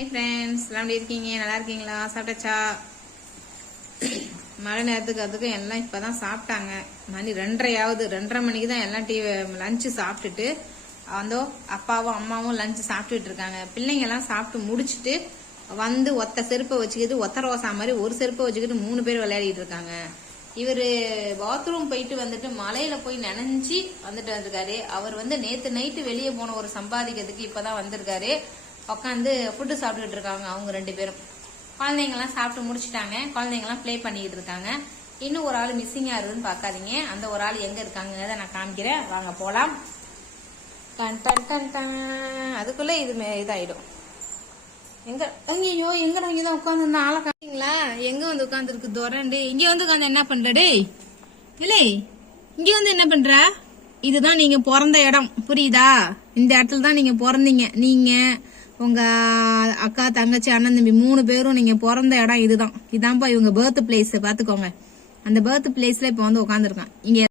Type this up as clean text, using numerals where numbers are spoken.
Hi friends, எல்லாம் எப்படி இருக்கீங்க? நல்லா இருக்கீங்களா? சாப்பிட்டாச்சா? மழை நேரத்துக்கு அதுக்கு எல்லாம் இப்பதான் சாப்பிட்டாங்க. மணி 2:30 2:30 மணிக்கு தான் எல்லாம் லஞ்சு சாப்பிட்டுட்டு வந்தோ அப்பாவும் அம்மாவும் லஞ்சு சாப்பிட்டுட்டு இருக்காங்க. பிள்ளைங்க எல்லாம் சாப்பிட்டு முடிச்சுட்டு வந்து ஒத்த செருப்பை வச்சுக்கிட்டு ஒத்த ரோசா மாதிரி ஒரு செருப்பை வச்சுக்கிட்டு 3 பேர் விளையாடிட்டு இருக்காங்க. இவரு பாத்ரூம் போயிட்டு வந்துட்டு மலையில போய் நனைஞ்சி வந்துட்டு வந்திருக்காரு. அவர் நேத்து நைட்டு வெளியே போன ஒரு சம்பாதிக்கிறதுக்கு இப்பதான் வந்திருக்காரு. உட்காந்து ஃபுட்டு சாப்பிட்டுட்டு இருக்காங்க. அவங்க 2 பேரும் குழந்தைங்க எல்லாம் சாப்பிட்டு முடிச்சுட்டாங்க. குழந்தைங்க எல்லாம் பிளே பண்ணிட்டு இருக்காங்க. இன்னும் ஒரு ஆள் மிஸ்ஸிங்கா இருக்குன்னு பாக்காதீங்க. அந்த ஒரு ஆள் எங்க இருக்காங்க நான் காமிக்கிறேன், வாங்க போலாம். அதுக்குள்ள இது இதாயிடும். எங்க ஐயோ எங்க இங்கதான் உட்காந்து இருந்த ஆளை காமிங்களா? எங்க வந்து உட்கார்ந்து இருக்கு துரண்டு? இங்க வந்து உட்காந்து என்ன பண்றடே? இல்லை, இங்க வந்து என்ன பண்ற? இதுதான் நீங்க பிறந்த இடம், புரியுதா? இந்த இடத்துல தான் நீங்க பிறந்தீங்க. நீங்க உங்க அக்கா தங்கச்சி அண்ணன் தம்பி 3 பேரும் நீங்க பிறந்த இடம் இதுதான். இதான்ப்பா இவங்க பர்த் பிளேஸ். பாத்துக்கோங்க, அந்த பர்த் பிளேஸ்ல இப்ப வந்து உட்காந்துருக்கான். இங்க